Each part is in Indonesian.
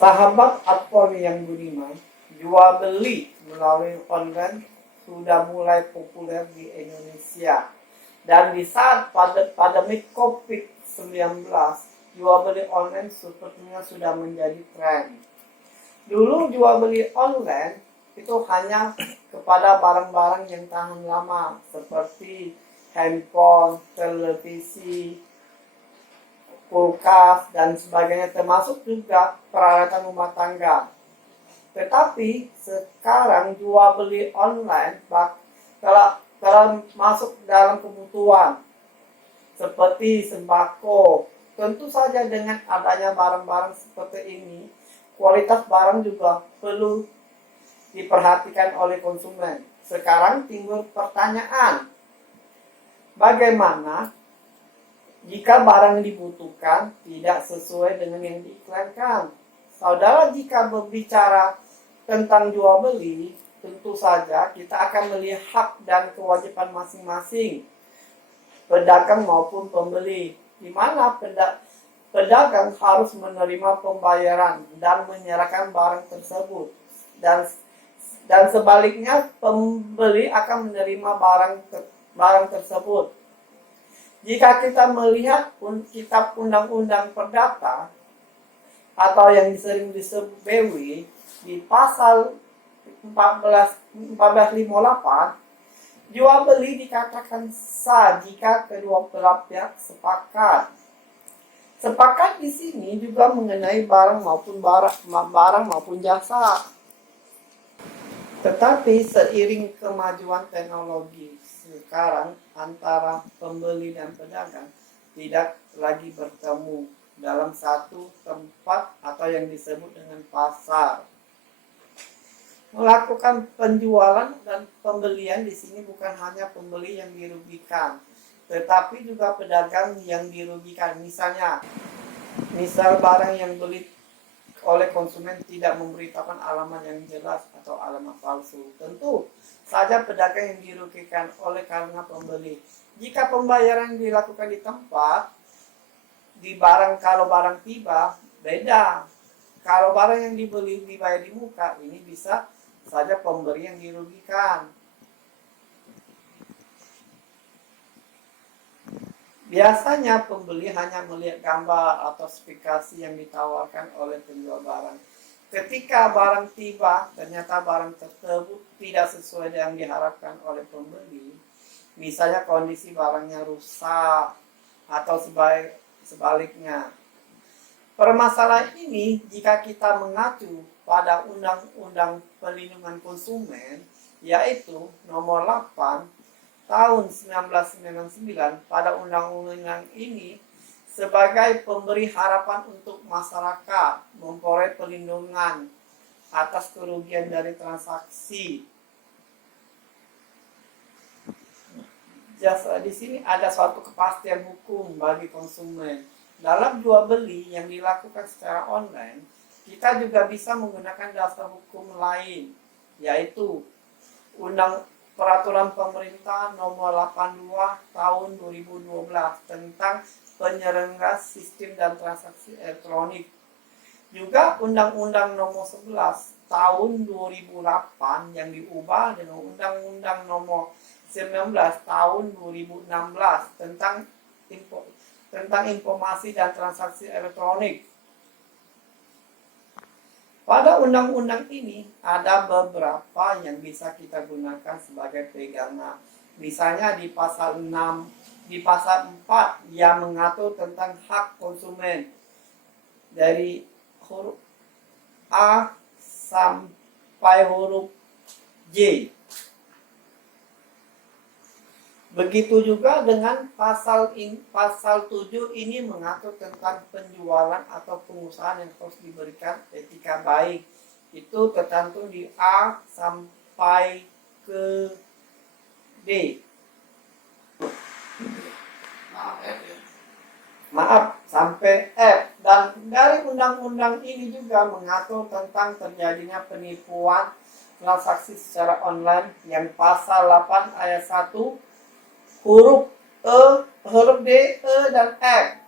Sahabat Adpon yang budiman, jual beli melalui online sudah mulai populer di Indonesia. Dan di saat pandemi COVID-19, jual beli online sepertinya sudah menjadi tren. Dulu jual beli online itu hanya kepada barang-barang yang tahan lama seperti handphone, televisi, kulkas, dan sebagainya, termasuk juga peralatan rumah tangga. Tetapi sekarang jual beli online telah masuk dalam kebutuhan seperti sembako. Tentu saja dengan adanya barang-barang seperti ini, kualitas barang juga perlu diperhatikan oleh konsumen. Sekarang timbul pertanyaan, bagaimana jika barang yang dibutuhkan tidak sesuai dengan yang diiklankan? Saudara, jika berbicara tentang jual beli, tentu saja kita akan melihat hak dan kewajiban masing-masing pedagang maupun pembeli, di mana pedagang harus menerima pembayaran dan menyerahkan barang tersebut, dan sebaliknya pembeli akan menerima barang tersebut. Jika kita melihat kitab Undang-Undang Perdata atau yang sering disebut BW di pasal 1458, jual beli dikatakan sah jika kedua belah pihak sepakat. Sepakat di sini juga mengenai barang maupun jasa. Tetapi seiring kemajuan teknologi sekarang, antara pembeli dan pedagang tidak lagi bertemu dalam satu tempat atau yang disebut dengan pasar. Melakukan penjualan dan pembelian di sini bukan hanya pembeli yang dirugikan, tetapi juga pedagang yang dirugikan. Misal barang yang beli oleh konsumen tidak memberitahukan alamat yang jelas atau alamat palsu. Tentu saja pedagang yang dirugikan oleh karena pembeli. Jika pembayaran dilakukan di tempat, kalau barang tiba, beda. Kalau barang yang dibeli dibayar di muka, ini bisa saja pemberi yang dirugikan. Biasanya pembeli hanya melihat gambar atau spesifikasi yang ditawarkan oleh penjual barang. Ketika barang tiba, ternyata barang tersebut tidak sesuai dengan yang diharapkan oleh pembeli. Misalnya kondisi barangnya rusak atau sebaliknya. Permasalahan ini jika kita mengacu pada Undang-Undang Perlindungan Konsumen, yaitu nomor 8 tahun 1999, pada undang-undang ini sebagai pemberi harapan untuk masyarakat memperoleh perlindungan atas kerugian dari transaksi. Di sini ada suatu kepastian hukum bagi konsumen. Dalam jual beli yang dilakukan secara online, kita juga bisa menggunakan dasar hukum lain, yaitu Peraturan Pemerintah Nomor 82 Tahun 2012 tentang penyelenggaraan sistem dan transaksi elektronik. Juga Undang-Undang Nomor 11 Tahun 2008 yang diubah dengan Undang-Undang Nomor 19 Tahun 2016 tentang informasi dan transaksi elektronik. Pada undang-undang ini ada beberapa yang bisa kita gunakan sebagai pegangan. Misalnya di pasal 4 yang mengatur tentang hak konsumen dari huruf A sampai huruf J. Begitu juga dengan pasal 7 ini mengatur tentang penjualan atau pengusahaan yang harus diberikan etika baik. Itu tercantum di A sampai ke D. Maaf, sampai F. Dan dari undang-undang ini juga mengatur tentang terjadinya penipuan transaksi secara online yang pasal 8 ayat 1 huruf D, E, dan F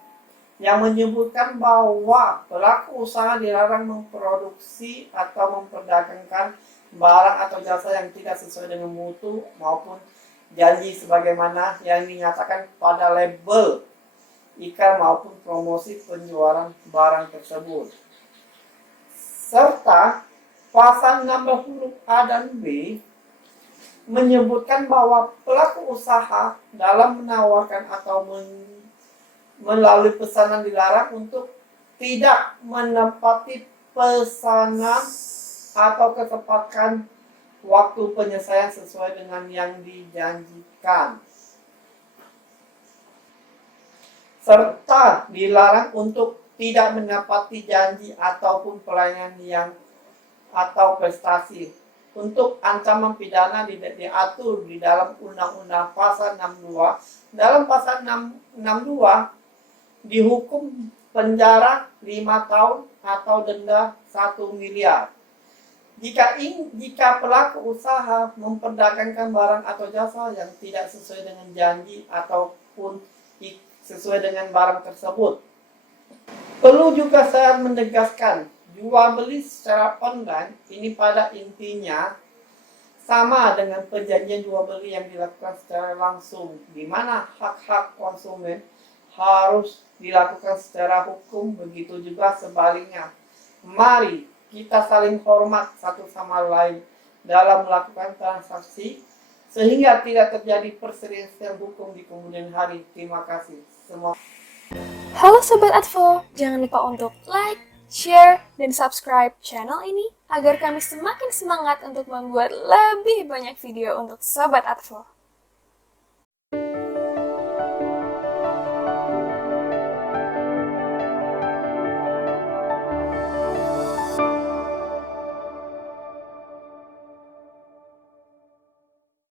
yang menyebutkan bahwa pelaku usaha dilarang memproduksi atau memperdagangkan barang atau jasa yang tidak sesuai dengan mutu maupun janji sebagaimana yang dinyatakan pada label iklan maupun promosi penjualan barang tersebut. Serta pasal 60 huruf A dan B menyebutkan bahwa pelaku usaha dalam menawarkan atau melalui pesanan dilarang untuk tidak menepati pesanan atau ketepatan waktu penyelesaian sesuai dengan yang dijanjikan. Serta dilarang untuk tidak menepati janji ataupun pelayanan yang atau prestasi. Untuk ancaman pidana diatur di dalam Undang-Undang Pasal 62. Dalam Pasal 62 dihukum penjara 5 tahun atau denda 1 miliar. Jika pelaku usaha memperdagangkan barang atau jasa yang tidak sesuai dengan janji ataupun sesuai dengan barang tersebut. Perlu juga saya menegaskan, jual beli secara online ini pada intinya sama dengan perjanjian jual beli yang dilakukan secara langsung, di mana hak-hak konsumen harus dilakukan secara hukum, begitu juga sebaliknya. Mari kita saling hormat satu sama lain dalam melakukan transaksi sehingga tidak terjadi perselisihan hukum di kemudian hari. Terima kasih. Halo Sobat Advo, jangan lupa untuk like, share, dan subscribe channel ini agar kami semakin semangat untuk membuat lebih banyak video untuk Sobat Advo.